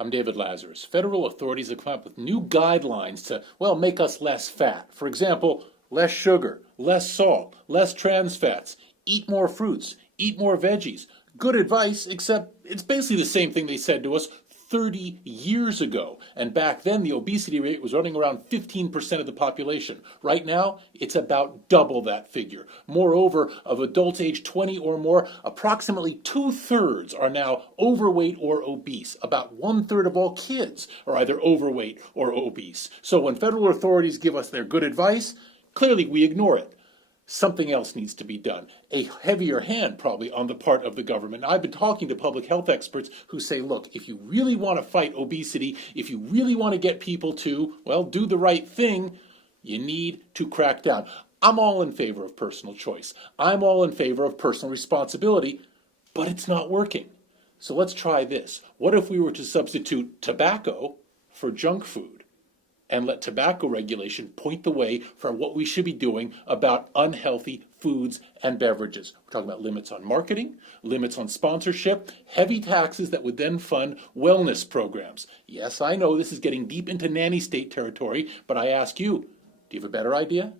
I'm David Lazarus. Federal authorities have come up with new guidelines to, well, make us less fat. For example, less sugar, less salt, less trans fats, eat more fruits, eat more veggies. Good advice, except it's basically the same thing they said to us 30 years ago. And back then, the obesity rate was running around 15% of the population. Right now, it's about double that figure. Moreover, of adults aged 20 or more, approximately 2/3 are now overweight or obese. About 1/3 of all kids are either overweight or obese. So when federal authorities give us their good advice, clearly we ignore it. Something else needs to be done. A heavier hand, probably, on the part of the government. I've been talking to public health experts who say, look, if you really want to fight obesity, if you really want to get people to, well, do the right thing, you need to crack down. I'm all in favor of personal choice. I'm all in favor of personal responsibility, but it's not working. So let's try this. What if we were to substitute tobacco for junk food? And let tobacco regulation point the way for what we should be doing about unhealthy foods and beverages. We're talking about limits on marketing, limits on sponsorship, heavy taxes that would then fund wellness programs. Yes, I know this is getting deep into nanny state territory, but I ask you, do you have a better idea?